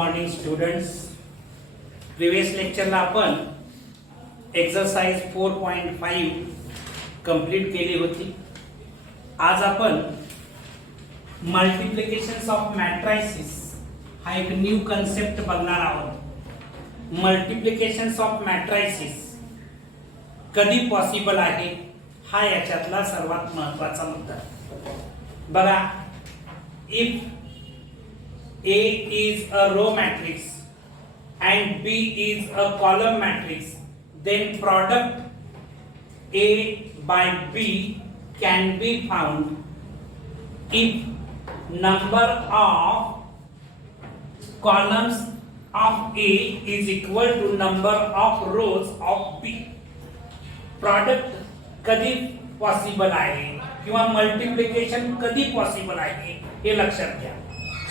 Morning students. Previous लेक्चरला आपण exercise 4.5 complete केली होती. आज आपण मल्टिप्लिकेशन्स ऑफ मॅट्रायसिस हा एक न्यू कन्सेप्ट बघणार आहोत. मल्टिप्लिकेशन्स ऑफ मॅट्रायसिस कधी पॉसिबल आहे हा याच्यातला सर्वात महत्त्वाचा मुद्दा. बघा, if A is a row matrix and B is a column matrix, then product A by B can be found if number of columns of A is equal to number of rows of B. Product कधी possible आहे किंवा multiplication कधी possible आहे हे लक्षात घ्या.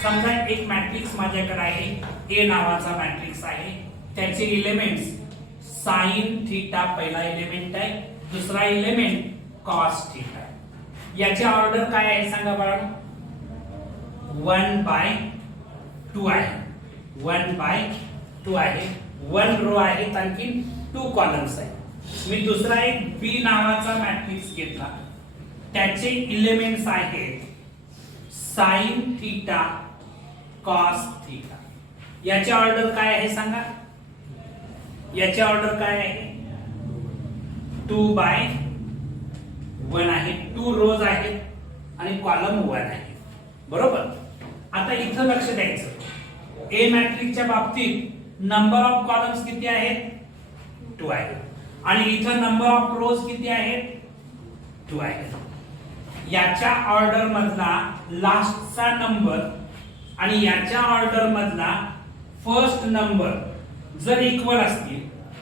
समजा एक मॅट्रिक्स माझ्याकडे आहे, ए नावाचा मॅट्रिक्स आहे. त्याचे एलिमेंट्स साइन थीटा पहिला एलिमेंट आहे, दुसरा एलिमेंट कॉस थीटा आहे. याची ऑर्डर काय आहे सांगा बरं. 1/2 आहे. 1/2 आहे. 1 रो आहे, आणखी 2 कॉलम्स आहेत. मी दुसरा एक बी नावाचा मॅट्रिक्स घेतला. त्याचे एलिमेंट्स आहेत साइन थीटा कॉस थीटा. याची ऑर्डर काय आहे सांगा. याची ऑर्डर काय आहे. 2/1 आहे. 2 रोज आहेत आणि कॉलम 1 आहे. बरोबर. आता इथं लक्ष द्यायचं, ए मॅट्रिक्सच्या बाबतीत नंबर ऑफ कॉलम्स किती आहेत. 2 आहेत. आणि इथं नंबर ऑफ रोज किती आहेत. 2 आहेत. याच्या ऑर्डर मधला लास्टचा नंबर आणि याच्या ऑर्डर मधला फर्स्ट नंबर जर इक्वल असतील,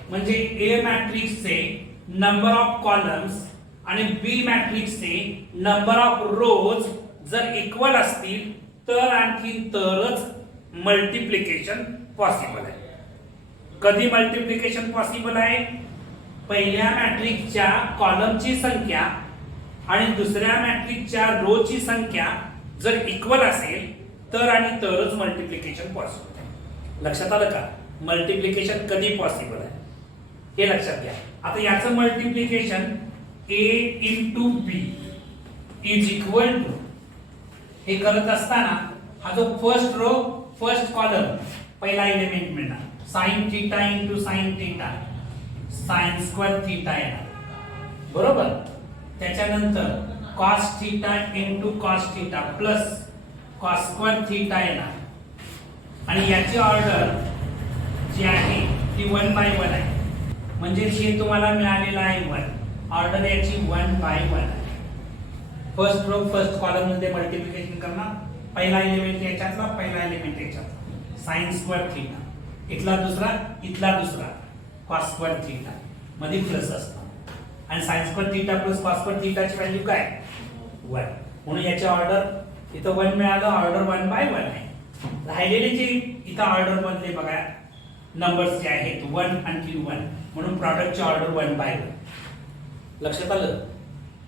म्हणजे ए मॅट्रिक्सचे नंबर ऑफ कॉलम्स आणि बी मॅट्रिक्सचे नंबर ऑफ रोज जर इक्वल असतील तर आणखी तरच मल्टिप्लिकेशन पॉसिबल आहे. कधी मल्टिप्लिकेशन पॉसिबल आहे. पहिल्या मॅट्रिक्सच्या कॉलमची संख्या आणि दुसऱ्या मॅट्रिक्सच्या रो ची संख्या जर इक्वल असेल तर आणि तरच मल्टिप्लिकेशन पॉसिबल आहे. लक्षात आलं का. मल्टिप्लिकेशन कधी पॉसिबल आहे हे लक्षात घ्या. आता याचं multiplication a into B is equal to, हे करत असताना हा जो फर्स्ट रो फर्स्ट कॉलम पहिला एलिमेंट मिळणार sine theta into sine theta sine square theta येणार. बरोबर. त्याच्यानंतर cos theta into cos theta plus cos square theta येणार. आणि याची ऑर्डर जी आहे ती 1/1 आहे. म्हणजे हे तुम्हाला मिळालेलं आहे 1. ऑर्डर याची 1/1 आहे. फर्स्ट रो फर्स्ट कॉलम मध्ये मल्टिप्लिकेशन करणार. पहिला एलिमेंट याच्यातला, पहिला एलिमेंट याच्यातला साइन स्क्वेअर थीटा, इथला दुसरा cos स्क्वेअर थीटा मध्ये प्लस असतो. आणि sin square theta plus cos square थीटाची व्हॅल्यू काय 1. म्हणून याची ऑर्डर इथं 1 मिळालं. ऑर्डर 1/1 आहे. राहिलेले जे इथं ऑर्डर मध्ये बघा नंबर्स जे आहेत 1 आणखी 1, म्हणून प्रॉडक्टची ऑर्डर 1/1. लक्षात आलं.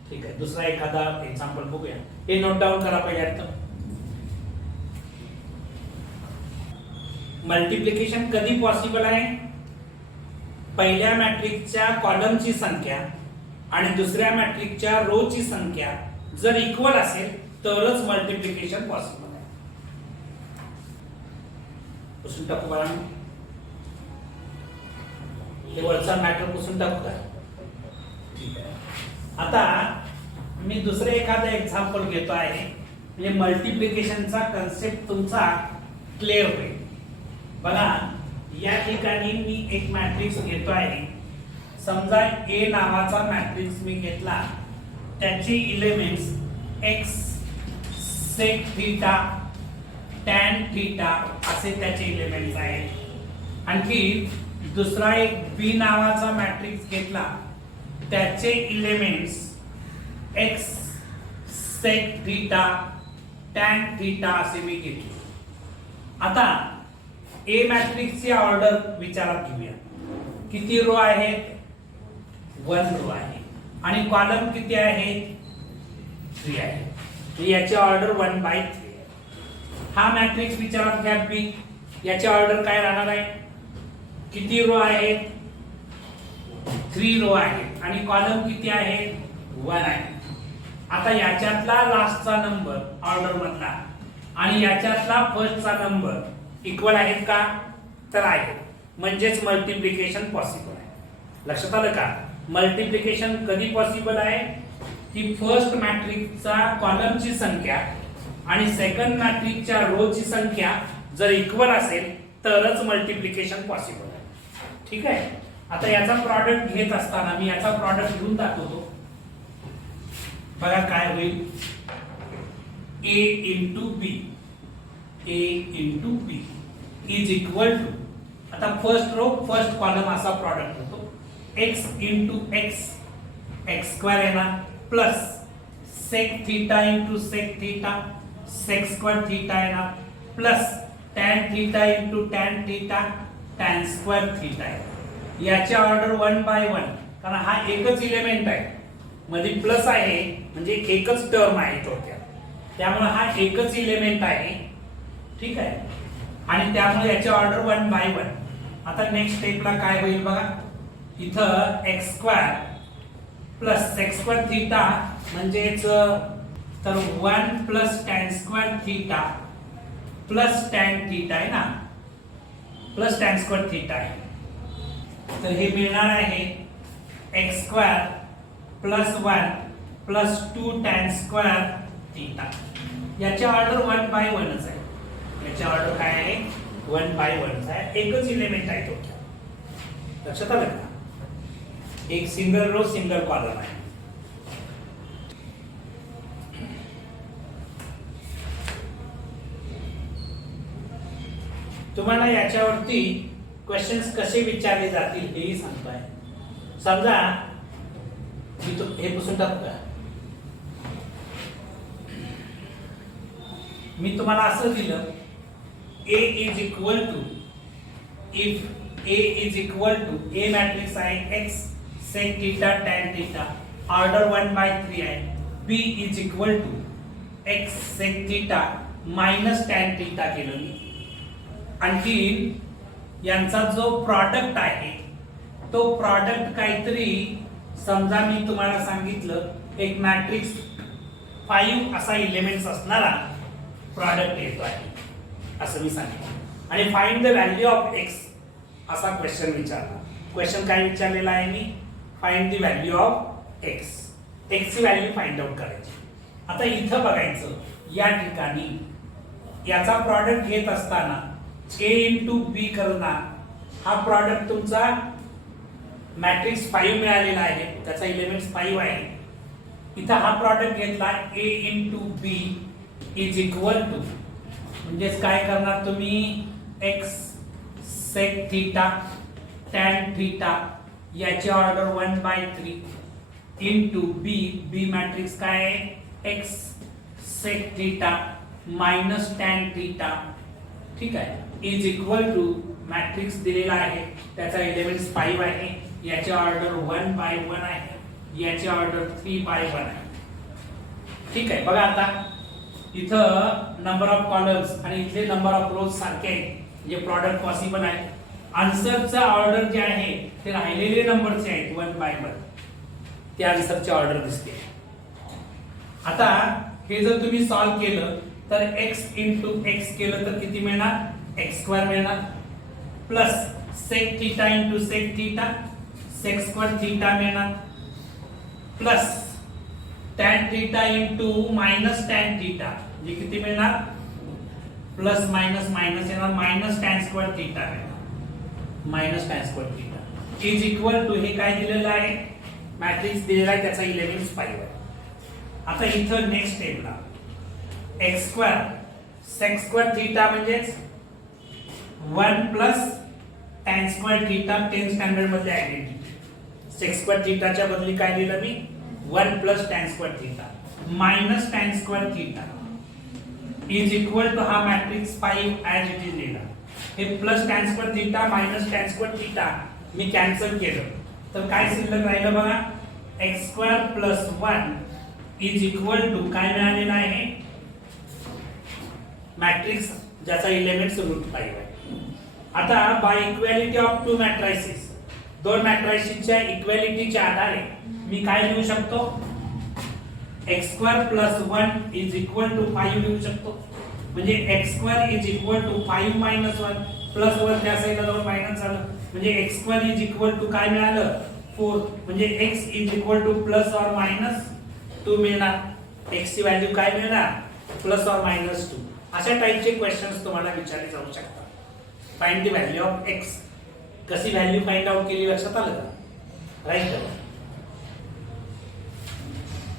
ठीक आहे. दुसरा एखादा एक्झाम्पल बघूया. हे नोट डाऊन करा पहिल्यांदा. मल्टिप्लिकेशन कधी पॉसिबल आहे. पहिल्या मॅट्रिक्सच्या कॉलमची संख्या आणि दुसऱ्या मॅट्रिक्सच्या रो ची संख्या जर इक्वल असेल तरच मल्टिप्लिकेशन पॉसिबल आहे. पुसून टाकू बघा. हे वरचा मॅटर पुसून टाकू का. ठीक आहे. आता मी दुसरे एखादा एक्झाम्पल घेतो आहे, म्हणजे मल्टिप्लिकेशनचा कन्सेप्ट तुमचा क्लिअर होईल. बघा, या ठिकाणी मी एक मॅट्रिक्स घेतो आहे. समजा ए नावाचा मॅट्रिक्स मी घेतला. त्याचे elements x sec theta tan theta असे त्याचे एलिमेंट्स आहेत. आणखी दुसरा एक बी नावाचा मॅट्रिक्स घेतला. त्याचे elements x sec theta tan theta असे मी घेतले. आता ए मॅट्रिक्सची ऑर्डर विचारात घेऊया. किती रो आहेत. 1 रो आहे. आणि कॉलम किती आहे 3 आहे. याची ऑर्डर 1/3 आहे. हा मॅट्रिक्स विचारात घ्या बी. याची ऑर्डर काय राहणार आहे? किती रो आहेत? 3 रो आहेत आणि कॉलम किती आहेत? 1 आहे. आता याच्यातला लास्टचा नंबर ऑर्डर मधला आणि याच्यातला फर्स्टचा नंबर इक्वल आहेत का? तर आहे. म्हणजेच मल्टिप्लिकेशन पॉसिबल आहे. लक्षात आलं का? मल्टिप्लिकेशन कधी पॉसिबल आहे? की फर्स्ट मॅट्रिक्सचा कॉलमची संख्या आणि सेकंड मॅट्रिक्सच्या रोची संख्या जर इक्वल असेल तरच मल्टिप्लिकेशन पॉसिबल आहे. ठीक आहे. आता याचा प्रॉडक्ट घेत असताना मी याचा प्रॉडक्ट घेऊन दाखवतो. बघा काय होईल. A into B is equal to, आता फर्स्ट रो फर्स्ट कॉलम असा प्रॉडक्ट होतो, x into x स्क्वेअर येणार plus sec theta into sec theta sec square theta येणार plus tan theta into tan theta tan square theta आहे. याची order 1 by 1, कारण हा एकच इलेमेंट आहे, मध्ये प्लस आहे म्हणजे एकच टर्म आहे थोडक्यात, त्यामुळे हा एकच इलेमेंट आहे. ठीक आहे. आणि त्यामुळे याची ऑर्डर 1 by 1. आता नेक्स्ट स्टेपला काय होईल बघा. इथं x square plus sec square theta म्हणजेच तर 1 plus tan square theta plus tan theta आहे ना, प्लस tan स्क्वेअर थीटा आहे. तर हे मिळणार आहे x square plus 1 plus 2 tan square theta. याची ऑर्डर 1 by 1 आहे. याची ऑर्डर काय आहे? 1 by 1 आहे. एकच इलेमेंट आहे तो. लक्षात आलं का? एक सिंगल रो सिंगल कॉलम आहे. तुम्हाला याच्यावरती क्वेश्चन्स कसे विचारले जातील हेही सांगतोय. समजा मी तो हे पुसून टाकू का? मी तुम्हाला असं दिलं A is equal to, if A is equal to A matrix आहे x sec theta tan theta order 1 by 3 आहे. B is equal to x sec theta minus tan theta केलं मी. आणखी यांचा जो प्रॉडक्ट आहे तो प्रॉडक्ट काहीतरी, समजा मी तुम्हाला सांगितलं एक मॅट्रिक्स 5 असा एलिमेंट्स असणारा प्रॉडक्ट येतो आहे असं मी सांगितलं. आणि find the value of x असा क्वेश्चन विचारला. क्वेश्चन काय विचारलेला आहे मी? Find the value of x. x ची व्हॅल्यू फाइंड आउट करायची. आता इथं बघायचं या ठिकाणी याचा प्रॉडक्ट घेत असताना a into b करणार. हा प्रॉडक्ट तुमचा मॅट्रिक्स 5 मिळालेला आहे, त्याचा एलिमेंट्स 5 आहे. इथं हा प्रॉडक्ट घेतला a into b is equal to, म्हणजेच काय करणार तुम्ही? x sec theta tan theta याची order 1 by 3 into b matrix काय आहे? x sec theta minus tan theta. ठीक आहे. इज इक्वल टू मॅट्रिक्स दिलेला आहे, त्याचा एलिमेंट्स 5 आहे, याची ऑर्डर 1 by 1 आहे, याची ऑर्डर 3 by 1 आहे. ठीक आहे. बघा आता इथं नंबर ऑफ कॉलम्स आणि इथले नंबर ऑफ रोज सारखे आहेत, म्हणजे प्रॉडक्ट पॉसिबल आहे. आन्सरचा ऑर्डर जे आहे ते राहिलेले नंबरचे आहेत 1 by 1, ते आन्सरची ऑर्डर दिसते. आता हे जर तुम्ही सॉल्व केलं तर x into x केलं तर किती मिळणार? x स्क्वेअर मिळणार plus sec theta into sec theta sec square theta मिळणार plus tan theta into minus tan theta म्हणजे किती मिळणार? प्लस मायनस मायनस येणार, मायनस tan स्क्वेअर थीटा मिळणार, minus tan square theta is equal to, हे काय दिलेलं आहे? मॅट्रिक्स दिलेला आहे, त्याचा एलिमेंट्स 5 आहे. आता इथं नेक्स्ट स्टेपला x square sec square theta म्हणजेच 1 plus tan square theta 10th standard मध्ये आयडेंटिटी. sec स्क्वेअर थीटाच्या बदली काय लिहिलं मी? 1 plus tan square theta minus tan square theta is equal to, हा मॅट्रिक्स 5 ऍज इट इज लिहिला. हे plus tan square theta minus tan square theta मी कॅन्सल केलं तर काय शिल्लक राहिलं बघा? x square plus 1 is equal to काय मिळालेलं आहे? मॅट्रिक्स ज्याचा एलिमेंट्स रूट 5 आहे. आता by equality of two matrices, दोन मॅट्रायसिसच्या इक्वॅलिटीच्या आधारे मी काय लिहू शकतो, x² + 1 इज इक्वल टू 5 लिहू शकतो. म्हणजे x² is equal to 5 - 1 plus 1 त्या साईडला जाऊन मायनस झालं, म्हणजे x² इज इक्वल टू काय मिळालं 4. म्हणजे x is equal two plus or minus 2 मिळणार. x ची व्हॅल्यू काय मिळणार प्लस ऑर मायनस 2. अशा टाइपचे क्वेश्चन्स तुम्हाला विचारले जाऊ शकतात. Find the value of x. कशी व्हॅल्यू फाइंड आउट केली लक्षात आलं का, राईट.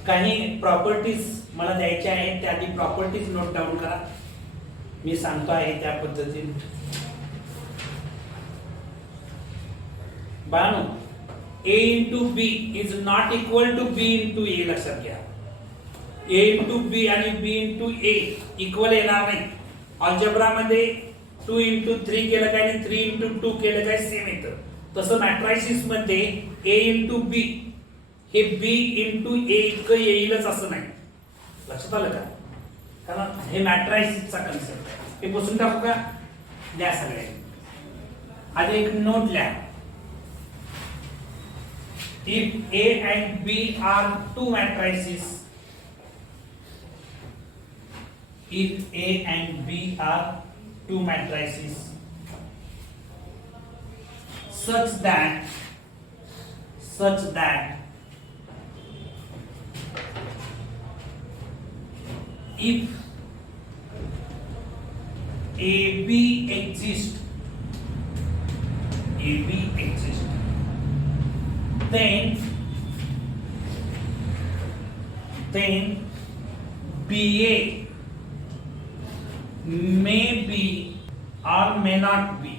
काही प्रॉपर्टीज मला द्यायच्या आहेत, त्या आधी प्रॉपर्टीज नोट डाऊन करा, मी सांगतो आहे त्या पद्धतीने. Bano a into b is not equal to b into a, लक्षात घ्या. a into b आणि b into a इक्वल येणार नाही. अल्जेब्रा मध्ये 2 into 3 केलं काय आणि 3 into 2 केलं काय सेम येतं. तसं मॅट्रायसिस मध्ये a into b हे b into a इतकं येईलच असं नाही. लक्षात आलं का, कारण हे मॅट्रायसिसचा कन्सेप्ट आहे. हे पुसून टाकू का, द्या सगळे. आधी एक नोट लिहा. If A and B are two matrices, if A and B are two matrices, such that if AB exists, then BA may be or may not be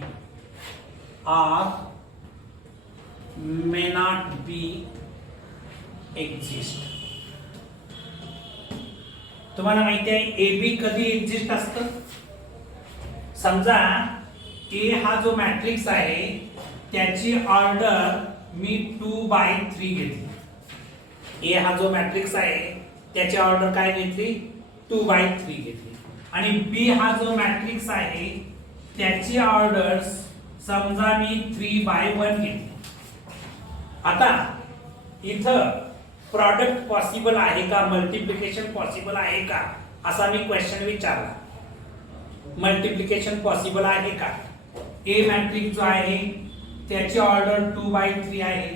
exist. तुम्हाला माहिती आहे AB कधी एक्झिस्ट असतं. समजा A हा जो matrix आहे त्याची ऑर्डर मी 2/3 घेतली. A हा जो मॅट्रिक्स आहे त्याची ऑर्डर काय घेतली 2/3 घेतली. आणि B हा जो मॅट्रिक्स आहे त्याची ऑर्डर समजा मी 3/1 घेतली. आता इथं प्रॉडक्ट पॉसिबल आहे का, मल्टिप्लिकेशन पॉसिबल आहे का, असा मी क्वेश्चन विचारला. मल्टिप्लिकेशन पॉसिबल आहे का. A मॅट्रिक्स जो आहे त्याची ऑर्डर 2/3 आहे.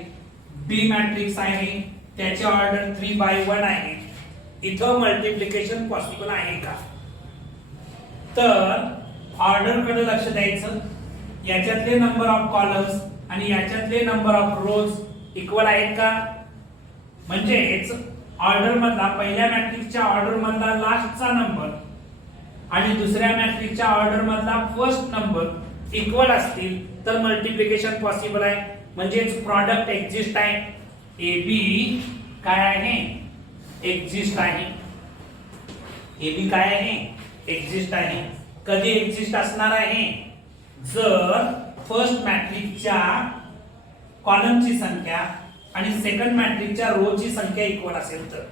B मॅट्रिक्स आहे त्याची ऑर्डर 3/1 आहे. इथं मल्टिप्लिकेशन पॉसिबल आहे का. तर ऑर्डर कडे लक्ष द्यायचं. याच्यातले नंबर ऑफ कॉलम्स आणि याच्यातले नंबर ऑफ रोज इक्वल आहेत का. म्हणजेच ऑर्डर मधला पहिल्या मॅट्रिक्सच्या ऑर्डर मधला लास्टचा नंबर आणि दुसऱ्या मॅट्रिक्सच्या ऑर्डर मधला फर्स्ट नंबर इक्वल असतील तर मल्टिप्लिकेशन पॉसिबल आहे. म्हणजेच प्रॉडक्ट एक्झिस्ट आहे. AB काय आहे एक्झिस्ट आहे. AB काय आहे एक्झिस्ट आहे. कधी एक्झिस्ट असणार आहे जर फर्स्ट मॅट्रिक्सच्या कॉलमची संख्या आणि सेकंड मॅट्रिक्सच्या रो ची संख्या इक्वल असेल तर.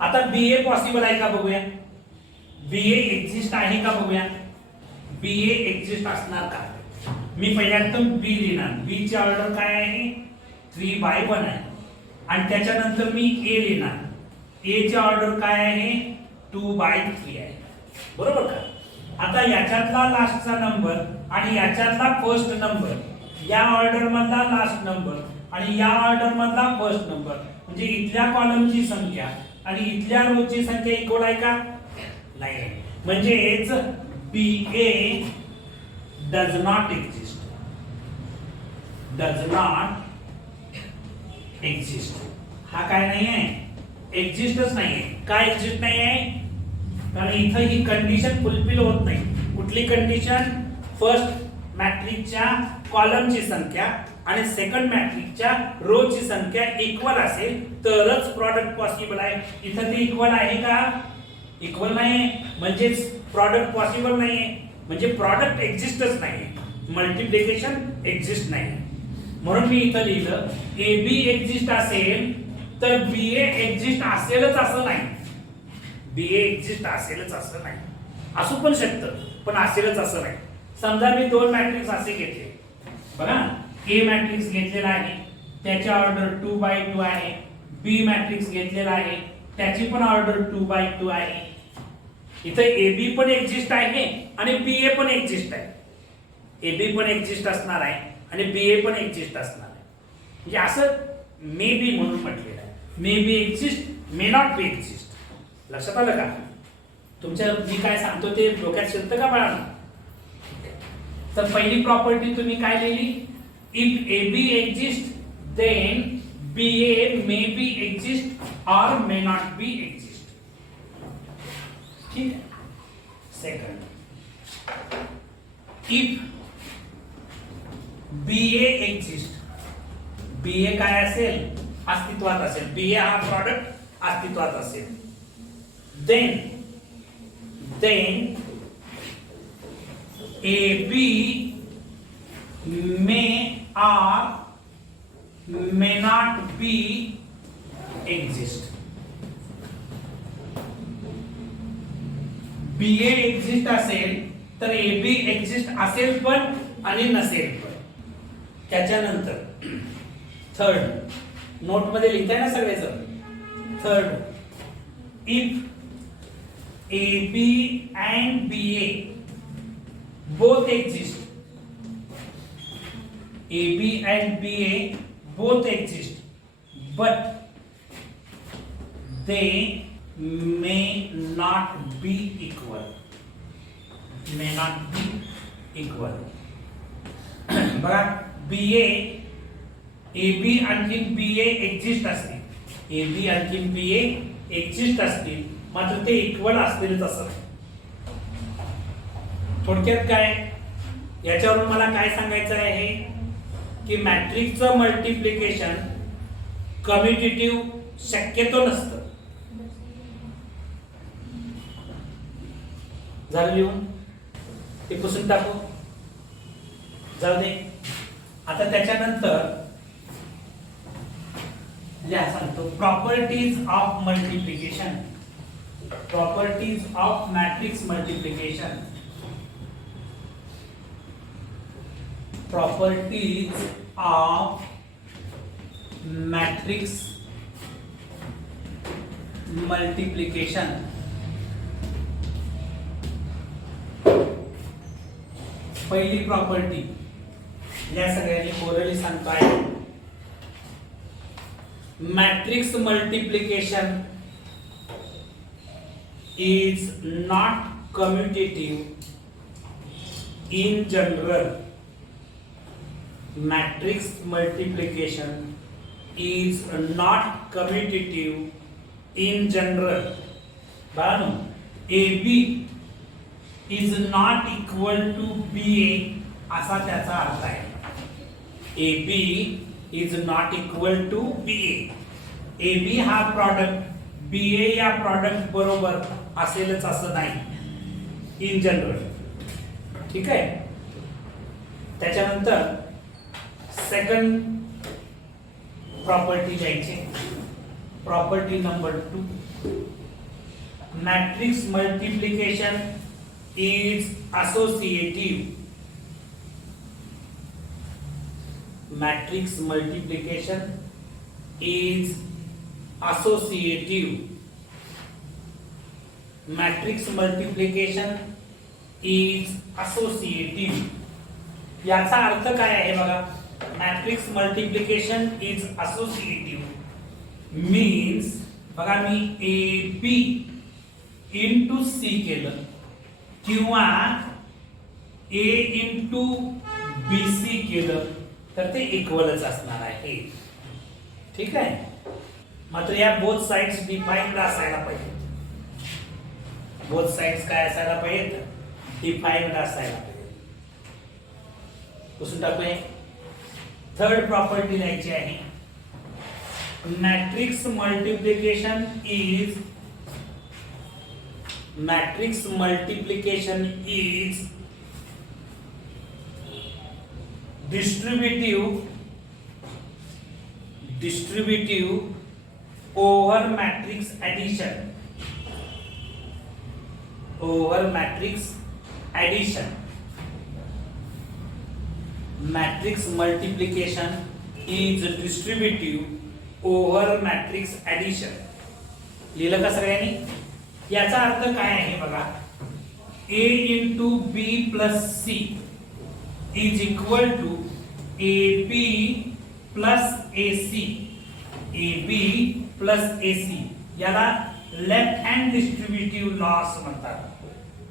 आता BA पॉसिबल आहे का बघूया. BA एक्झिस्ट आहे का बघूया. BA एक्झिस्ट असणार का. मी पहिल्यांदा B लिहिणार. B ची ऑर्डर काय आहे 3/1 आहे आणि त्याच्यानंतर मी A लिहिणार. A ची ऑर्डर काय आहे 2/3 आहे. बरोबर का. आता याच्यातला लास्टचा नंबर आणि याच्यातला फर्स्ट नंबर, या ऑर्डर मधला लास्ट नंबर आणि या ऑर्डर मधला फर्स्ट नंबर, म्हणजे इथल्या कॉलमची संख्या आणि इथल्या रो ची संख्या इक्वल आहे का नाही. म्हणजेच BA does not exist. हा काय नाही आहे एक्झिस्टच नाही आहे. काय एक्झिस्ट नाही आहे कारण इथं ही कंडिशन फुलफिल होत नाही. कुठली कंडिशन. फर्स्ट मॅट्रिक्सच्या कॉलमची संख्या आणि सेकंड मॅट्रिक्सच्या रो ची संख्या इक्वल असेल तरच प्रॉडक्ट पॉसिबल आहे. इथं ते इक्वल आहे का इक्वल नाही. म्हणजेच प्रॉडक्ट पॉसिबल नाही. म्हणजे प्रॉडक्ट एक्झिस्टच नाही. मल्टिप्लिकेशन एक्झिस्ट नाही. म्हणून मी इथं लिहिलं AB एक्झिस्ट असेल तर BA एक्झिस्ट असेलच असं नाही. BA एक्झिस्ट असेलच असं नाही. असू पण शकतं पण असेलच असं नाही. समजा मी दोन मॅट्रिक्स असे घेतले बघा, ए मॅट्रिक्स घेतलेला आहे, त्याची ऑर्डर 2x2 आहे. बी मॅट्रिक्स घेतलेला आहे, त्याची पण ऑर्डर 2x2 आहे. इथे AB पण एक्झिस्ट आहे आणि BA पण एक्झिस्ट आहे. AB पण एक्झिस्ट असणार आहे आणि BA पण एक्झिस्ट असणार आहे. म्हणजे असं मे बी म्हणून म्हटलेलं आहे. मे be exist, may not be exist. लक्षात आलं का? तुमच्या मी काय सांगतो ते डोक्यात शिरतं का बाळांनो? तर पहिली प्रॉपर्टी तुम्ही काय लिहिली? If AB exist then BA may be exist or may not be exist. ठीक आहे. Second, if BA exist, BA काय असेल? अस्तित्वात असेल. BA हा प्रॉडक्ट अस्तित्वात असेल. Then AB may or may not be exist. BA exist असेल तर AB एक्झिस्ट असेल पण आणि नसेल पण. त्याच्यानंतर थर्ड, नोट मध्ये लिहिताय ना सगळेजण? Third, if AB and BA both exist, AB and BA both exist, but they may not be equal. May not be equal. बघा, BA, AB आणखीन BA एक्झिस्ट असतील, AB आणखीन BA एक्झिस्ट असतील, मात्र ते इक्वल असतील. तसं थोडक्यात काय, याच्यावरून मला काय सांगायचं आहे की मॅट्रिक्सचं मल्टिप्लिकेशन कम्युटेटिव्ह शक्यतो नसतं. झालं लिहून? ते पुसून टाकू, जाऊ दे. आता त्याच्यानंतर लिहा सांगतो properties of multiplication. Properties of matrix multiplication. Properties of matrix multiplication. पहिली प्रॉपर्टी या सगळ्यांनी ओरली सांगतो आहे. Matrix multiplication is not commutative in general. Matrix multiplication is not commutative in general. बाळांनो, AB is not equal to BA असा त्याचा अर्थ आहे. AB is not equal to BA. AB हा प्रॉडक्ट BA या प्रॉडक्ट बरोबर असेलच असं नाही इन जनरल. ठीक आहे. त्याच्यानंतर सेकंड प्रॉपर्टी घ्यायची, property number 2. Matrix multiplication is associative. Matrix multiplication is associative. Matrix multiplication is associative. याचा अर्थ काय आहे बघा? Matrix multiplication is associative means बघा, मी AB इंटू C केलं किंवा A इंटू BC केलं तर ते इक्वलच असणार आहे. ठीक आहे. मात्र या बोथ साइड्स डिफाइन्ड असायला पाहिजे. बोथ साइड्स काय असायला पाहिजे? डिफाइन्ड असायला पाहिजे. पुसून टाकूया. थर्ड प्रॉपर्टी द्यायची आहे. Matrix multiplication is distributive over matrix addition. matrix multiplication is distributive over matrix addition. लिहिलं का सगळ्यांनी? याचा अर्थ काय आहे बघा, a into b plus c is equal to ab plus ac. ab plus ac याला लेफ्ट हँड डिस्ट्रीब्युटिव्ह लॉ असं म्हणतात.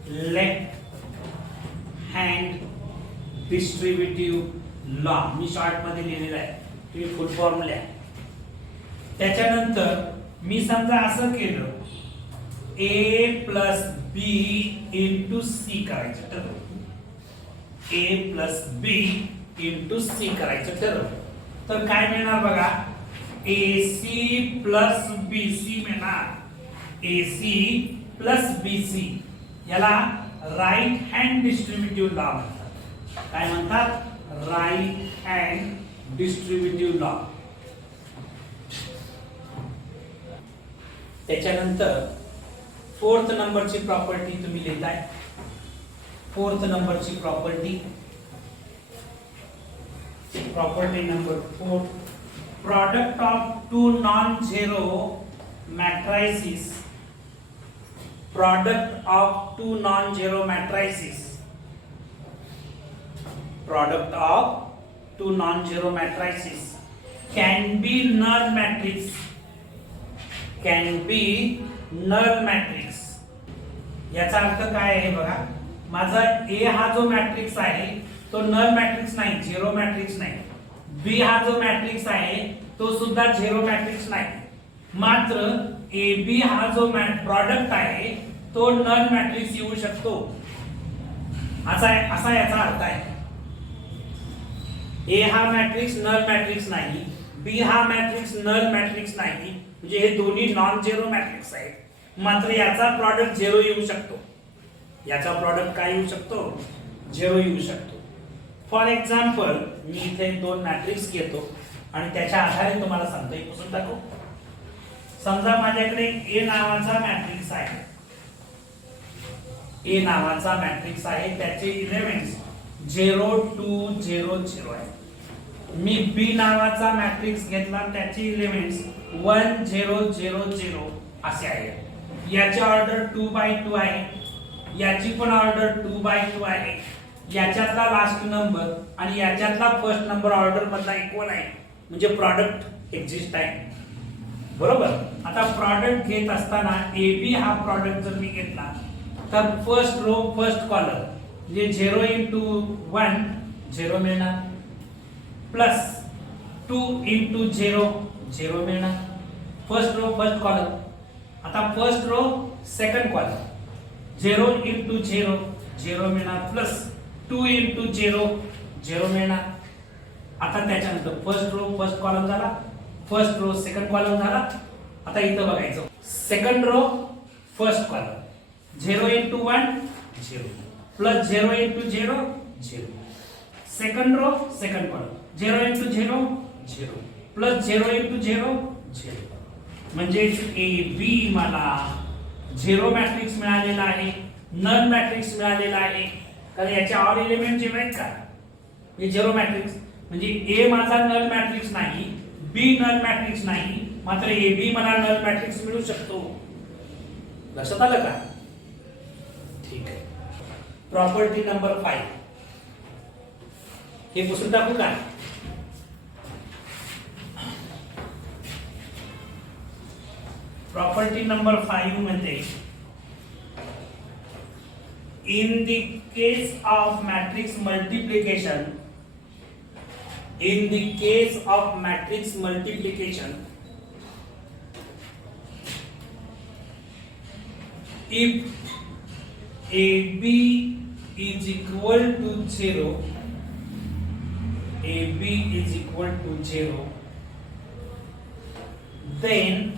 लेफ्ट हँड डिस्ट्रीब्युटिव्ह लॉ मी शॉर्ट मध्ये लिहिलेला आहे, तुम्ही फुल फॉर्म लिहा. त्याच्यानंतर मी समजा असं केलं, a plus b into C करायचं ठरवलं, a plus b into C करायचं ठरवलं, तर काय मिळणार बघा, AC प्लस BC मिळणार. AC प्लस BC याला राईट हँड डिस्ट्रीब्युटिव्ह लॉ म्हणतात. काय म्हणतात? Right hand distributive law. त्याच्यानंतर फोर्थ नंबरची प्रॉपर्टी तुम्ही लिहिताय. फोर्थ नंबरची property number 4, product of two non-zero matrices. Product of two non-zero matrices. Product of two non-zero matrices can be null matrix. Can be null matrix. याचा अर्थ काय आहे बघा, माझा A हा जो मॅट्रिक्स आहे तो नल मॅट्रिक्स नाही, झिरो मॅट्रिक्स नाही. बी हा जो मॅट्रिक्स आहे तो सुद्धा झिरो मॅट्रिक्स नाही. मात्र ए बी हा जो प्रॉडक्ट आहे तो नल मॅट्रिक्स येऊ शकतो, असा याचा अर्थ आहे. ए हा मॅट्रिक्स नल मॅट्रिक्स नाही, बी हा मॅट्रिक्स नल मॅट्रिक्स नाही, म्हणजे हे दोन्ही नॉन झिरो मॅट्रिक्स आहेत. मात्र याचा प्रॉडक्ट झिरो येऊ शकतो. याचा प्रॉडक्ट काय येऊ शकतो? झिरो येऊ शकतो. फॉर एक्झाम्पल मी इथे दोन मॅट्रिक्स घेतो आणि त्याच्या आधारे तुम्हाला सांगतो, एक पुसून टाकू. समजा माझ्याकडे ए नावाचा मॅट्रिक्स आहे, ए नावाचा मॅट्रिक्स आहे, त्याचे एलिमेंट्स 0 2 0 0 आहे. मी बी नावाचा मॅट्रिक्स घेतला, त्याचे एलिमेंट्स 1 0 0 0 असे आहेत. याची ऑर्डर 2/2 आहे, याची पण ऑर्डर 2/2 आहे. याच्यातला लास्ट नंबर आणि याच्यातला फर्स्ट नंबर ऑर्डर मधला इक्वल आहे, म्हणजे प्रॉडक्ट एक्झिस्ट आहे. बरोबर. आता प्रॉडक्ट घेत असताना ए बी हा प्रॉडक्ट जर मी घेतला तर फर्स्ट रो फर्स्ट कॉलम म्हणजे 0 into 1 0 मिळणार, प्लस 2 into 0 0 मिळणार. First row first column. आता first row second column 0 into 0 0 मिळणार, प्लस 2 into 0 0 मिळणार. आता त्याच्यानंतर फर्स्ट रो फर्स्ट कॉलम झाला, फर्स्ट रो सेकंड कॉलम झाला. आता इथं बघायचं, second row first column 0 into 1 0 plus 0 into 0 0. Second row second column 0 into 0 0 plus 0 into 0 0. म्हणजे ए बी मला झिरो मॅट्रिक्स मिळालेला आहे, नल मॅट्रिक्स मिळालेला आहे, कारण याचे ऑल एलिमेंट जे आहेत का हे झिरो मॅट्रिक्स. म्हणजे ए माझा नल मॅट्रिक्स नाही, बी नल मॅट्रिक्स नाही, मात्र ए बी मला नल मॅट्रिक्स मिळू शकतो. लक्षात आलं का? ठीक आहे. प्रॉपर्टी नंबर 5 हे पुसून टाकू का? प्रॉपर्टी नंबर 5 मध्ये in the case of matrix multiplication, in the case of matrix multiplication, if AB is equal to 0, AB is equal to 0, then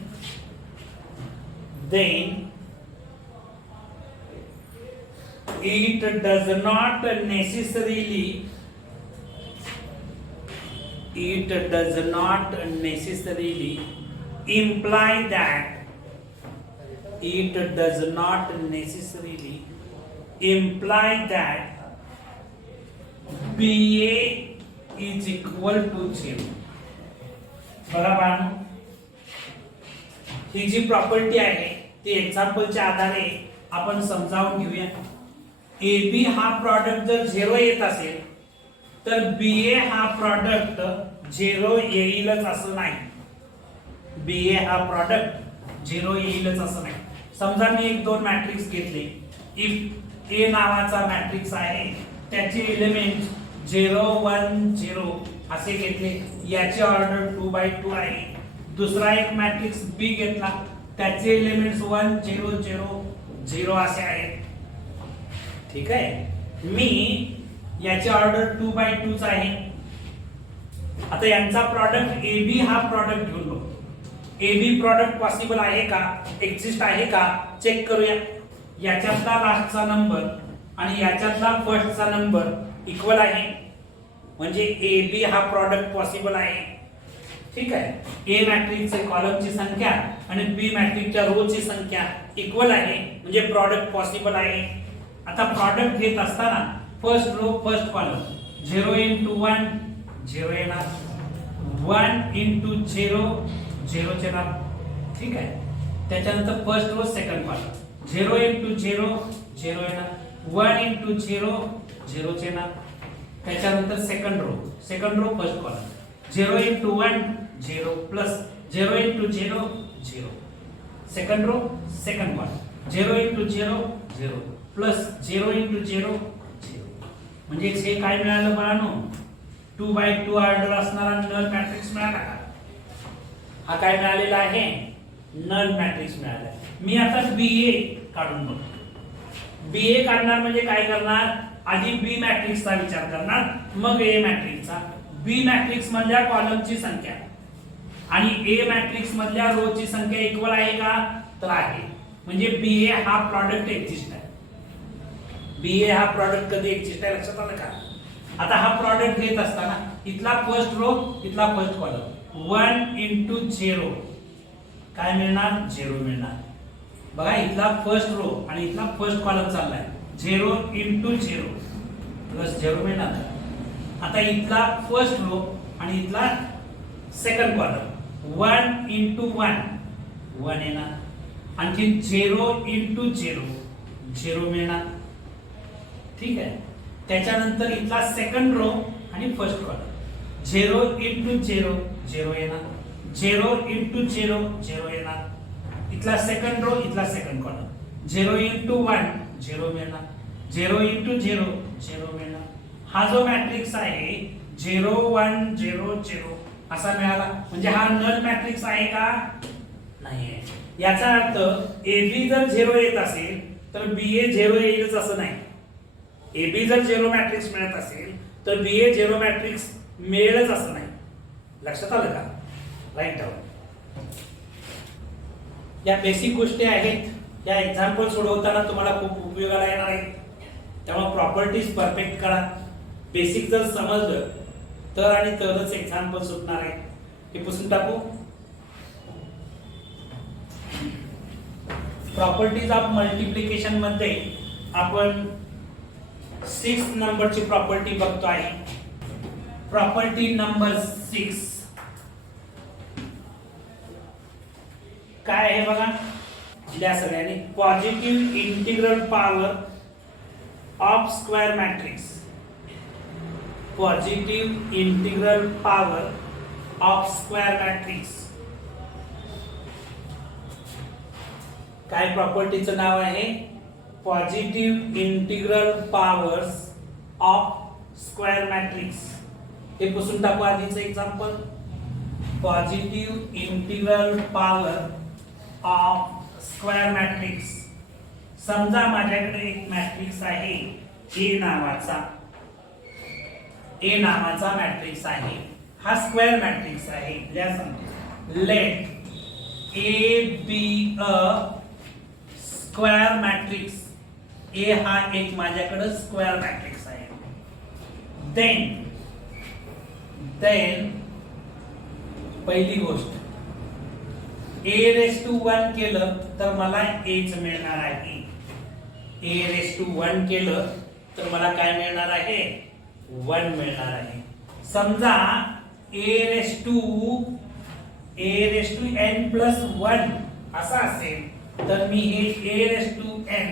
it does not necessarily imply that BA is equal to 0. बघा बाळांनो, ही जी property आहे ती एक्झाम्पलच्या आधारे आपण समजावून घेऊया. AB हा product जर 0 येत असेल तर BA हा प्रॉडक्ट 0 येईलच असं नाही. BA हा प्रॉडक्ट 0 येईलच असं नाही. समजा मी एक दोन मॅट्रिक्स घेतले. इफ A नावाचा मॅट्रिक्स आहे, त्याचे एलिमेंट 0 1 0 असे घेतले, याची ऑर्डर 2/2 आहे. दुसरा एक मॅट्रिक्स B घेतला, त्याचे एलिमेंट्स 1 0 0 0 असे आहेत. ठीक आहे, मी याची ऑर्डर 2/2 आहे. आता यांचा प्रॉडक्ट AB हा प्रॉडक्ट घेऊन बघू. AB प्रॉडक्ट पॉसिबल आहे का, एक्झिस्ट आहे का चेक करूया. याच्यातला लास्टचा नंबर आणि याच्यातला फर्स्टचा नंबर इक्वल आहे, म्हणजे AB हा प्रॉडक्ट पॉसिबल आहे. ठीक आहे, A मॅट्रिक्सच्या कॉलमची संख्या आणि B मॅट्रिक्सच्या रो ची संख्या इक्वल आहे, म्हणजे प्रॉडक्ट पॉसिबल आहे. आता प्रॉडक्ट घेत असताना first row first column 0 into 1 0 येणार, 1 into 0 0 येणार. ठीक आहे, त्याच्यानंतर first row second column 0 into 0 0 येणार, 1 into 0 0 येणार. त्याच्यानंतर second row first column 0 into 1 0 plus 0 into 0 0. Second row second column 0 into 0 0 plus 0 into 0 0. म्हणजे हे काय मिळालं बाळांनो, 2/2 ऑर्डर असणारा नल मॅट्रिक्स मिळाला का. हा काय मिळालेला आहे, नल मॅट्रिक्स मिळाला. मी आता BA काढून बघतो. BA काढणार म्हणजे काय करणार, आधी B मॅट्रिक्सचा विचार करणार, मग A मॅट्रिक्सचा. B मॅट्रिक्स मधल्या कॉलमची संख्या आणि A मॅट्रिक्स मधल्या रो ची संख्या इक्वल आहे का, तर आहे, म्हणजे BA हा प्रॉडक्ट एक्झिस्ट आहे. BA हा प्रॉडक्ट कधी एक्झिस्ट आहे लक्षात आलं का. आता हा प्रॉडक्ट घेत असताना इथला फर्स्ट रो इथला फर्स्ट कॉलम 1 into 0 काय मिळणार, 0 मिळणार. बघा इथला फर्स्ट रो आणि इथला फर्स्ट कॉलम चाललाय, 0 into 0 प्लस 0 मिळणार. आता इथला फर्स्ट रो आणि इथला सेकंड कॉलम 1 into 1 1 येणार, आणखी 0 into 0 0 मिळणार. ठीक आहे, त्याच्यानंतर इथला सेकंड रो आणि फर्स्ट कॉलम 0 into 0 0 येणार, 0 into 0 0 येणार. इथला सेकंड रो इथला सेकंड कॉलम 0 into 1 0 मिळणार, 0 into 0 0 मिळणार. हा जो मॅट्रिक्स आहे 0 1 0 0 असा मिळाला, म्हणजे हा नल मॅट्रिक्स आहे का, नाही आहे. याचा अर्थ AB जर 0 येत असेल तर BA 0 येईलच असं नाही. AB जर 0 मॅट्रिक्स मिळत असेल तर BA 0 मॅट्रिक्स मिळेलच असं नाही. लक्षात आलं का, राईट डाऊन. या बेसिक गोष्टी आहेत, या एक्झाम्पल सोडवताना तुम्हाला खूप उपयोगाला येणार आहेत. त्यामुळे प्रॉपर्टीज परफेक्ट करा. बेसिक जर समजलं तर आणि तरच एक्झाम्पल सुटणार आहे. हे पुसून टाकू. प्रॉपर्टीज ऑफ मल्टिप्लिकेशन मध्ये आपण 6 नंबरची प्रॉपर्टी बघतो आहे. प्रॉपर्टी नंबर 6 काय आहे बघा, या सगळ्यांनी positive integral power of square matrix. Positive integral power of square matrix. काय प्रॉपर्टीचं नाव आहे, positive integral powers of square matrix. हे पुसून टाकू आधीचं example. Positive integral power of square matrix. समजा माझ्याकडे एक मॅट्रिक्स आहे A नावाचा मॅट्रिक्स आहे. हा स्क्वेअर मॅट्रिक्स आहे. Let A be a square matrix. A हा एक माझ्याकडे स्क्वेअर मॅट्रिक्स आहे. देन पहिली गोष्ट A⁴ केलं तर मला Aच मिळणार आहे. A⁴ केलं तर मला काय मिळणार आहे, 1 मिळणार आहे. समजा a raise to n plus 1 असा असेल तर मी हे a raise to n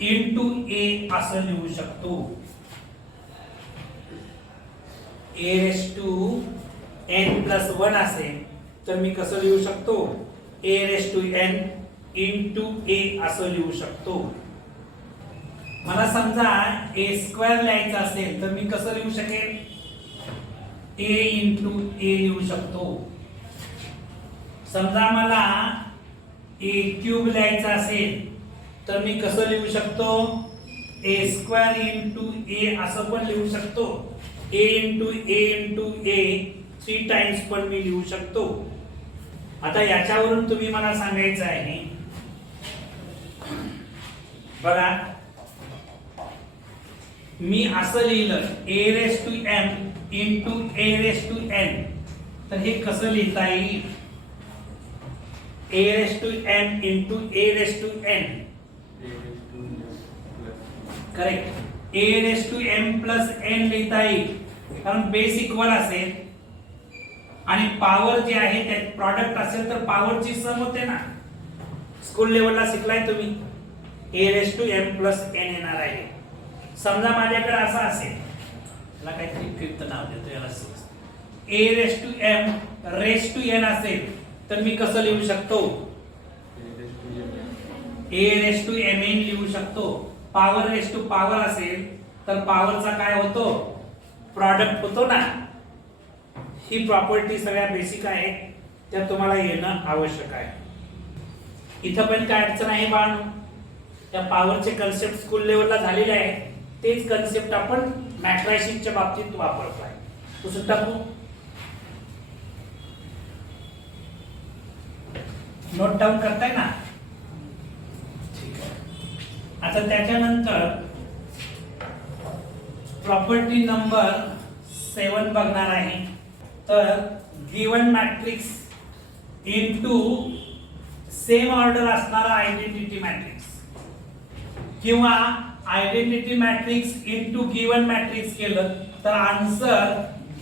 into a असं लिहू शकतो. a raise to n plus 1 असेल तर मी कसं लिहू शकतो? a raise to n into a असं लिहू शकतो. मला समजा a स्क्वेअर लिहायचं असेल तर मी कसं लिहू शकेल? a इंटू a लिहू शकतो. समजा मला a क्यूब लिहायचं असेल तर मी कसं लिहू शकतो? a स्क्वेअर इंटू a असं पण लिहू शकतो. a इंटू a 3 टाइम्स पण मी लिहू शकतो. आता याच्यावरून तुम्ही मला सांगायचं आहे बघा, मी असं लिहिलं a raise to m into a raise to n तर हे कसं लिहिता येईल? a raise to m into a raise to n correct. a raise to m plus n लिहिता येईल कारण बेस इक्वल असेल आणि पॉवर जी आहे त्यात प्रॉडक्ट असेल तर पॉवरची सम होते ना. स्कूल लेवलला शिकलाय तुम्ही. a raise to m plus n येणार आहे. समजा माझ्याकडे असं असेल, मला काहीतरी फिफ्थ नाव देतो याला, a raise to m raise to n असेल तर मी कसं लिहू शकतो? a रेस टू mn लिहू शकतो. पॉवर रेस टू पॉवर असेल तर पॉवरचा काय होतो? प्रॉडक्ट होतो ना. ही प्रॉपर्टी सगळ्या बेसिक आहे, त्या तुम्हाला येणं आवश्यक आहे. इथं पण काय अडचण आहे बाळांनो? त्या पॉवरचे कन्सेप्ट स्कूल लेवलला झालेले आहे, तेच कन्सेप्ट आपण मॅट्रायसिसच्या बाबतीत वापरतोय. पुसून टाकू. नोट डाऊन करताय ना? ठीक आहे. आता त्याच्यानंतर प्रॉपर्टी नंबर 7 बघणार आहे. तर given matrix into same order असणारा आयडेंटिटी मॅट्रिक्स किंवा identity matrix into given matrix केलं तर आन्सर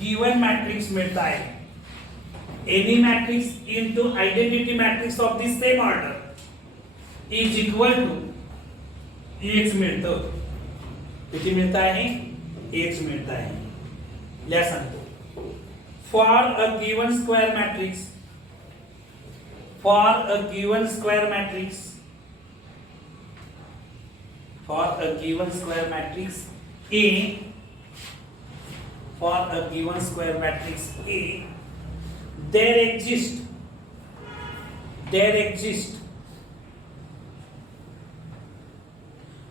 गिवन मॅट्रिक्स मिळत आहे. Any matrix into identity matrix of the same order is equal to x मिळतं. किती मिळत आहे? x मिळत आहे. या सांगतो. For a given square matrix, for a given square matrix, for a given square matrix A, for a given square matrix A, there exists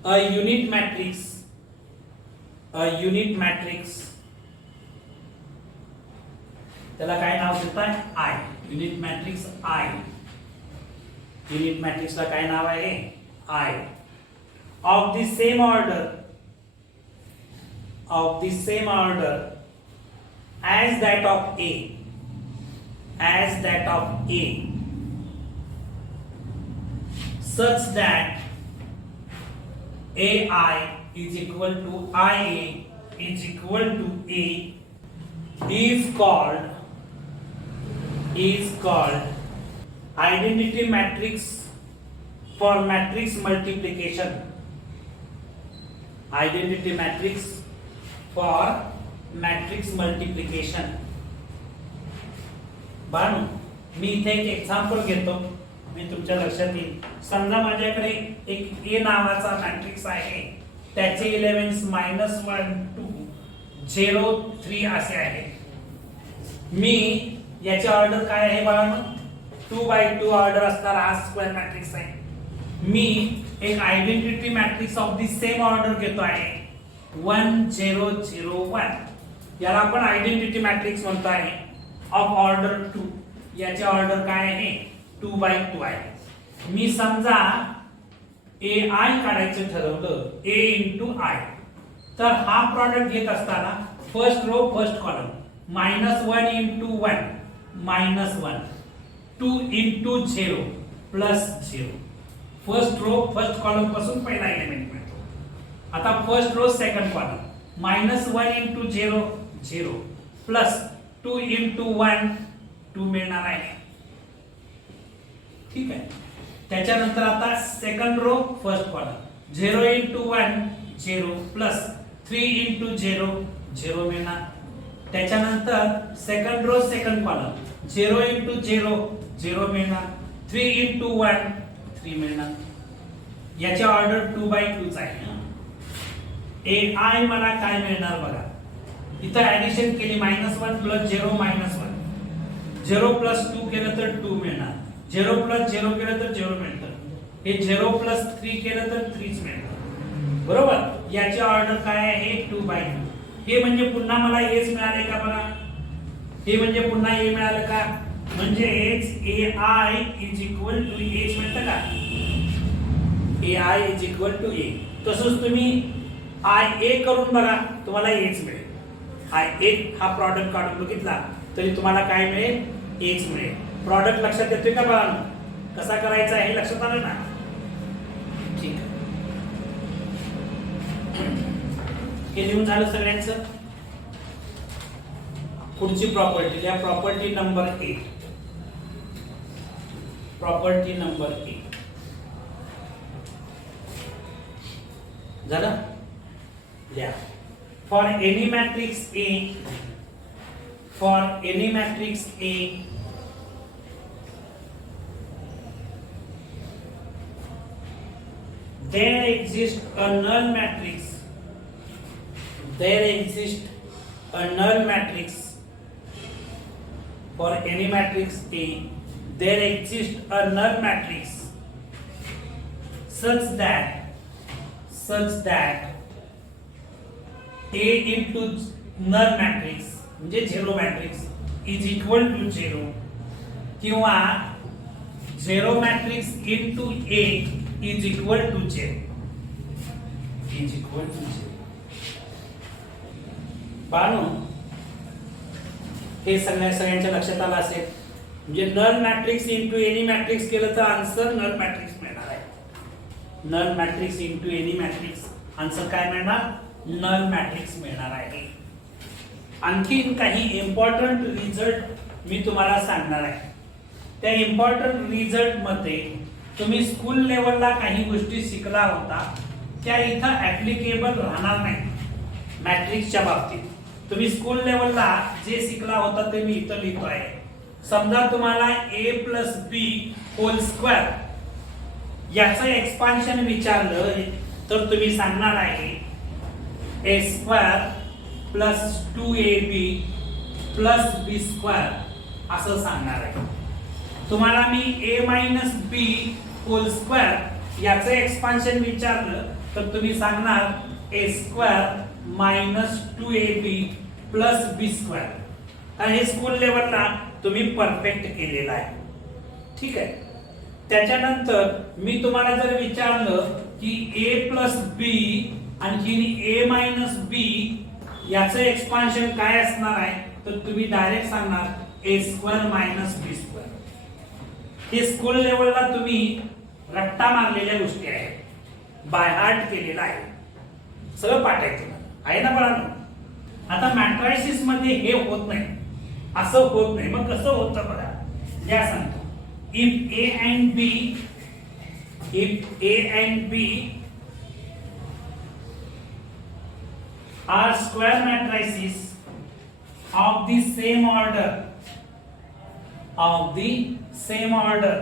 a unit matrix, त्याला काय नाव देताय? I. Unit matrix I. Unit मॅट्रिक्सला काय नाव आहे? I. Of the same order as that of A, such that AI is equal to IA is equal to A is called identity matrix for matrix multiplication. Identity matrix for matrix multiplication. Balu, मी इथे एक example घेतो, मी तुमच्या लक्षात येईल. समजा माझ्याकडे एक A नावाचा मॅट्रिक्स आहे, त्याचे एलिमेंट्स -1 2 0 3 असे आहे. मी याचे ऑर्डर काय आहे बाळांनो? 2 by 2 ऑर्डर असणारा हा स्क्वेअर मॅट्रिक्स आहे. मी एक identity matrix of the same order घेतो आहे 1 0 0 1. याला आपण आयडेंटिटी मॅट्रिक्स म्हणतो आहे ऑफ ऑर्डर 2. याचे ऑर्डर काय आहे? 2 by 2 आहे. मी समजा AI काढायचं ठरवलं, A into I, तर हा प्रॉडक्ट घेत असताना first row first column -1 into 1 -1 2 into 0 plus 0. First row first column पासून पहिला एलिमेंट मिळतो. आता first row second column -1 into 0 0 plus 2 into 1 2 मिळणार आहे. ठीक आहे. त्याच्यानंतर आता second row first column 0 into 1 0 plus 3 into 0 0 मिळणार. त्याच्यानंतर second row second column 0 into 0 0 मिळणार. 3 into 1 3 मिळणार. याची ऑर्डर 2/2 आहे. AI मला काय मिळणार बघा. इथं ऍडिशन केली -1 प्लस 0 -1 0 प्लस 2 केलं तर 2 मिळणार. 0 प्लस 0 केलं तर 0 मिळतं. हे 0 प्लस 3 केलं तर 3 मिळतं. बरोबर. याची ऑर्डर काय आहे 2/2. हे म्हणजे पुन्हा मला हेच मिळाले का बघा. हे म्हणजे पुन्हा हे मिळालं का म्हणजे AI is equal to H मिळतं का. AI is equal to A. तसंच तुम्ही IA करून बघा तुम्हाला H मिळेल. IA हा प्रॉडक्ट काढून बघितला तरी तुम्हाला काय मिळेल H मिळेल. प्रॉडक्ट लक्षात येतोय का बघा. कसा करायचा हे लक्षात आलं ना. ठीक आहे. हे लिहून झालं सगळ्यांचं. पुढची प्रॉपर्टी या प्रॉपर्टी नंबर 8. प्रॉपर्टी नंबर 8 झालं. लिहा. For any matrix A, for any matrix A there exists a null matrix. There exists a null matrix. For any matrix A, there exists a null matrix such that A into null matrix म्हणजे zero matrix is equal to 0 किंवा zero matrix into A is equal to 0. Is equal to 0. बानो हे सगळ्यांच्या लक्षात आलं असेल. म्हणजे null matrix into any matrix केलं तर आन्सर नल मॅट्रिक्स मिळणार आहे. Null matrix into any matrix answer काय मिळणार नल मॅट्रिक्स मिळणार आहे. आणखीन काही इम्पॉर्टंट रिझल्ट मी तुम्हाला सांगणार आहे. त्या इम्पॉर्टंट रिझल्ट मध्ये तुम्ही स्कूल लेवलला काही गोष्टी शिकला होता त्या इथं ऍप्लिकेबल राहणार नाही. मॅट्रिक्सच्या बाबतीत तुम्ही स्कूल लेवलला जे शिकला होता ते मी इथं लिहितो आहे. समजा तुम्हाला A plus B whole square याचं एक्सपान्शन विचारलं तर तुम्ही सांगणार आहे A square plus 2AB plus B square असं सांगणार आहे. तुम्हाला मी A minus B whole square याचं एक्सपान्शन विचारलं तर तुम्ही सांगणार A square minus 2AB plus B square. आणि हे स्कूल लेवलला तुम्ही परफेक्ट केलेलं आहे. ठीक आहे. त्याच्यानंतर मी तुम्हाला जर विचारलं की A प्लस बी आणखी A मायनस बी याचं एक्सपान्शन काय असणार आहे तर तुम्ही डायरेक्ट सांगणार A square minus B square. हे स्कूल लेवलला तुम्ही रट्टा मारलेल्या गोष्टी आहेत. बाय हार्ट केलेला आहे. सगळं पाठ आहे ना बाळांनो. आता मॅट्रायसिस मध्ये हे होत नाही. असं होत नाही. मग कसं होतं बघा. या सांगतो. If A and B are square matrices of the same order,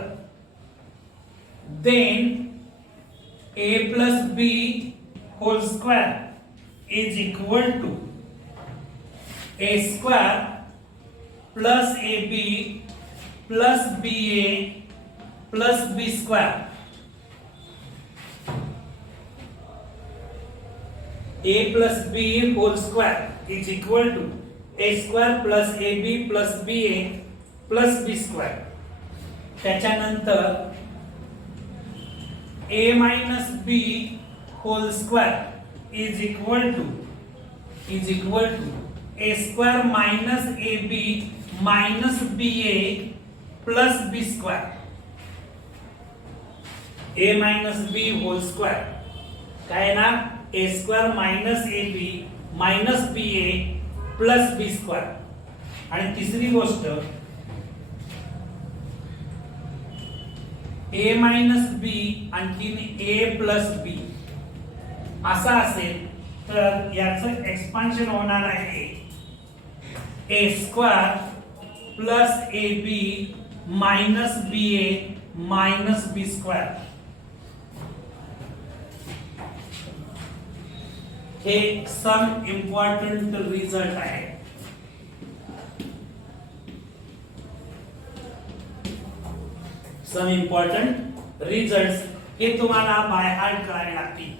then A plus B whole square is equal to A square plus AB plus BA plus B square. A plus B whole square is equal to A square plus AB plus BA plus B square. त्याच्यानंतर A minus B whole square is equal to A square minus AB minus BA plus B square. A minus B whole square काय ना A square minus AB minus BA plus B square. आणि तिसरी गोष्ट ए minus बी आणखीन ए plus बी असा असेल तर याचं एक्सपान्शन होणार आहे A square plus A B minus B A minus B square. हे सम इम्पॉर्टंट रिझल्ट आहे. सम इम्पॉर्टंट रिझल्ट हे तुम्हाला बाय हार्ट करावे लागतील.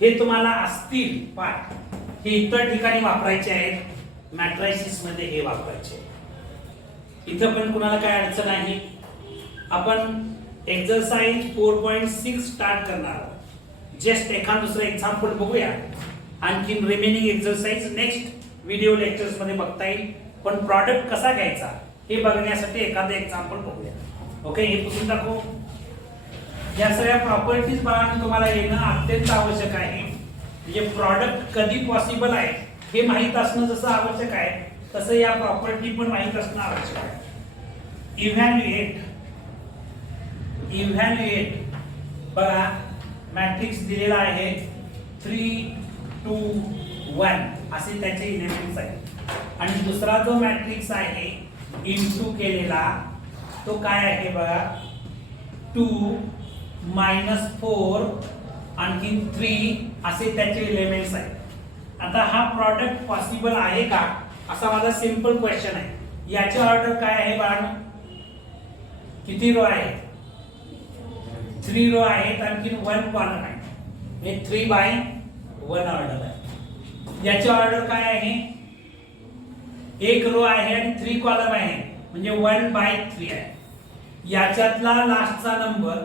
हे तुम्हाला असतील पाठ हे इतर ठिकाणी वापरायचे आहेत. मॅट्रायसिस मध्ये हे वापरायचे. इथं पण कुणाला काय अडचण आहे. आपण एक्सरसाइज 4.6 स्टार्ट करणार आहोत. जस्ट एखाद दुसरं एक्झाम्पल बघूया. आणखीन remaining exercise next video lectures मध्ये बघता येईल. पण प्रॉडक्ट कसा घ्यायचा हे बघण्यासाठी एखादं एक्झाम्पल बघूया. ओके, हे पुसून टाकू. या सगळ्या प्रॉपर्टीज बघा तुम्हाला येणं अत्यंत आवश्यक आहे. म्हणजे प्रॉडक्ट कधी पॉसिबल आहे हे माहित असणं जसं आवश्यक आहे तसं या प्रॉपर्टी पण माहित असणं आवश्यक आहे. इव्हॅल्युएट बघा मॅट्रिक्स दिलेला आहे 3 2 1 असे त्याचे एलिमेंट्स आहेत. आणि दुसरा जो मॅट्रिक्स आहे इनटू केलेला तो काय आहे बघा 2 -4 आणखी 3 असे त्याचे एलिमेंट्स आहेत. आता हा प्रॉडक्ट पॉसिबल आहे का असा माझा सिंपल क्वेश्चन आहे. याची ऑर्डर काय आहे बाळा. किती रो आहे 3 रो आहेत आणखी 1 कॉलम आहे. हे 3 बाय 1 ऑर्डर आहे. याची ऑर्डर काय आहे 1 रो आहे आणि 3 कॉलम आहे म्हणजे 1 बाय 3 आहे. याच्यातला लास्टचा नंबर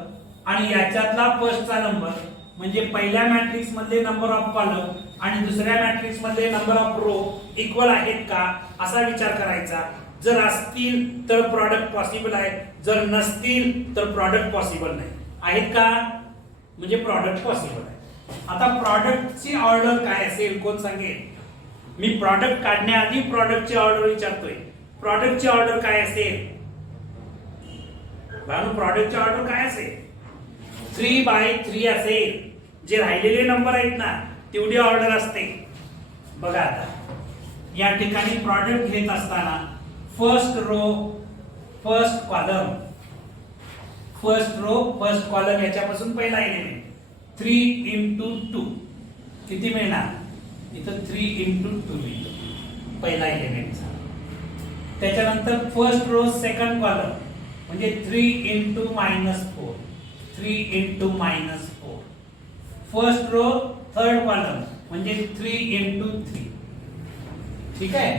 आणि याच्यातला फर्स्टचा नंबर म्हणजे पहिल्या मॅट्रिक्स मधले नंबर ऑफ कॉलम आणि दुसऱ्या मॅट्रिक्स मधले नंबर ऑफ रो इक्वल आहेत का असा विचार करायचा. जर असतील तर प्रॉडक्ट पॉसिबल आहे. जर नसतील तर प्रॉडक्ट पॉसिबल नाही. आहेत का म्हणजे प्रॉडक्ट पॉसिबल आहे. आता प्रॉडक्टची ऑर्डर काय असेल कोण सांगेल. मी प्रॉडक्ट काढण्याआधी प्रॉडक्टची ऑर्डर विचारतोय. प्रॉडक्टची ऑर्डर काय असेल भाऊ. प्रॉडक्टची ऑर्डर काय असेल 3 बाय 3 असेल. जे राहिलेले नंबर आहेत ना तेवढी ऑर्डर असते. बघा आता या ठिकाणी प्रॉडक्ट घेत असताना फर्स्ट रो फर्स्ट कॉलम याच्यापासून पहिला एलिमेंट 3 into 2 किती मिळणार इथं 3 into 2 मिळतो पहिला एलिमेंटचा. त्याच्यानंतर फर्स्ट रो सेकंड कॉलम म्हणजे 3 into -4 3 into -4. First row third column म्हणजे 3 into 3. ठीक आहे.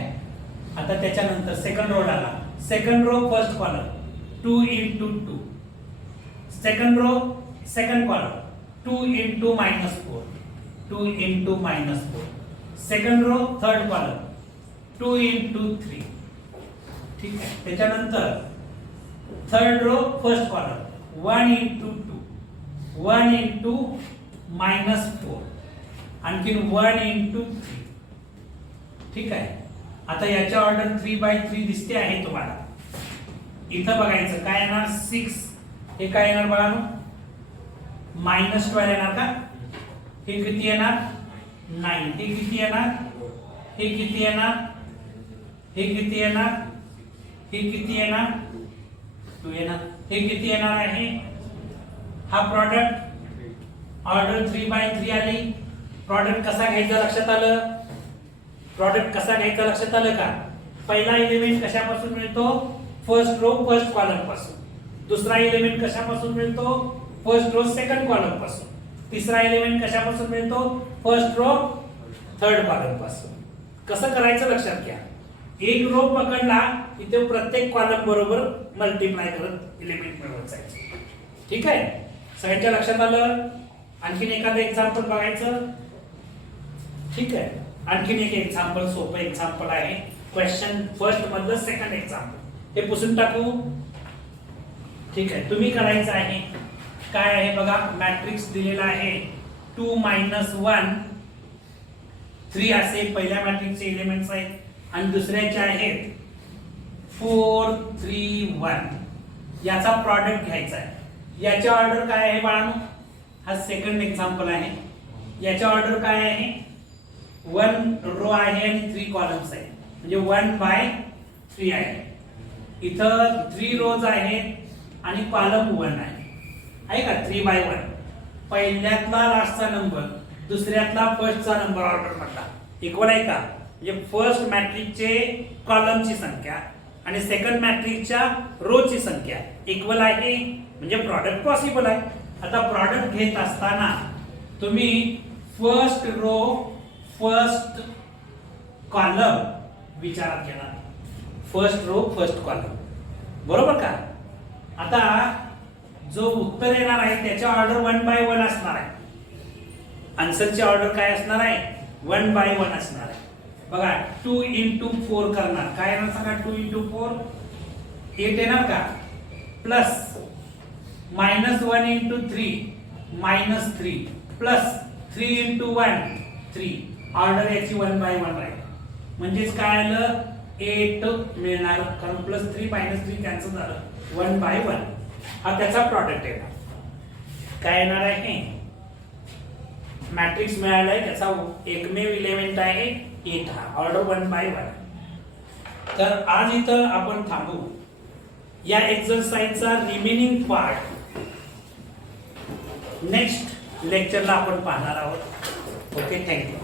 आता त्याच्यानंतर सेकंड रो आला. Second row first column 2 into 2. Second row second column 2 into -4 2 into -4. Second row third column 2 into 3. ठीक आहे. त्याच्यानंतर third row first column 1 into 2 1 into -4 आणखीन 1 into 3. ठीक आहे. आता याच्या ऑर्डर 3 बाय 3 दिसते आहे तुम्हाला. इथं बघायचं काय येणार 6. हे काय येणार बघा -12 येणार का. हे किती येणार 9. हे किती येणार हे किती येणार हे किती येणार हे किती येणार 2 येणार. हे किती येणार आहे. हा प्रॉडक्ट ऑर्डर 3 बाय 3 आली. प्रॉडक्ट कसा घ्यायचा लक्षात आलं. प्रॉडक्ट कसा घ्यायचा लक्षात आलं का. पहिला एलिमेंट कशापासून मिळतो फर्स्ट रो फर्स्ट कॉलम पासून. दुसरा एलिमेंट कशापासून मिळतो फर्स्ट रो सेकंड कॉलम पासून. तिसरा एलिमेंट कशापासून मिळतो फर्स्ट रो थर्ड कॉलम पासून. कसं करायचं लक्षात घ्या. एक रो पकडला इथे प्रत्येक कॉलम बरोबर मल्टिप्लाय करत एलिमेंट मिळवत जायचं. ठीक आहे. सगळ्यांच्या लक्षात आलं. आणखीन एखादं एक्झाम्पल बघायचं. ठीक आहे. आणखीन एक एक्झाम्पल सोपं एक्झाम्पल आहे. क्वेश्चन फर्स्ट मधलं सेकंड एक्झाम्पल हे पुसून टाकू. ठीक आहे. तुम्ही करायचं आहे काय आहे बघा. मॅट्रिक्स दिलेला आहे 2 - 1 3 असे पहिल्या मॅट्रिक्सचे एलिमेंट्स आहेत आणि दुसऱ्याचे आहेत 4 3 1 याचा प्रॉडक्ट घ्यायचा आहे. याची ऑर्डर काय आहे बाळांनो? हा सेकंड एक्झाम्पल आहे. याची ऑर्डर काय आहे? 1 रो आहे आणि 3 कॉलम्स आहेत म्हणजे 1/3 आहे. इथं 3 रोज आहेत आणि कॉलम 1 आहे का? 3/1. पहिल्यातला लास्टचा नंबर दुसऱ्यातला फर्स्टचा नंबर ऑर्डर मधला इक्वल आहे का? म्हणजे फर्स्ट मॅट्रिक्सचे कॉलमची संख्या आणि सेकंड मॅट्रिक्सच्या रोची संख्या इक्वल आहे म्हणजे प्रॉडक्ट पॉसिबल आहे. आता प्रॉडक्ट घेत असताना तुम्ही फर्स्ट रो फर्स्ट कॉलम विचारात घेणार. फर्स्ट रो फर्स्ट कॉलम बरोबर का? आता जो उत्तर येणार आहे त्याच्या ऑर्डर 1/1 असणार आहे. आन्सरची ऑर्डर काय असणार आहे? 1/1 असणार आहे. बघा 2 into 4 करणार. काय येणार सांगा? 2 into 4 8 येणार का? Plus -1 into 3 -3 plus 3 into 1 3. Order याची 1/1 आहे. म्हणजेच काय आलं? 8 मिळणार कारण +3 -3 कॅन्सल झालं. 1/1 हा त्याचा प्रॉडक्ट येणार. काय येणार आहे? मॅट्रिक्स मिळालाय त्याचा एकमेव एलिमेंट आहे 8 हा. ऑर्डर 1/1. तर आज इथं आपण थांबू. या एक्सरसाइजचा रिमेनिंग पार्ट नेक्स्ट लेक्चरला आपण पाहणार आहोत. Okay, thank you.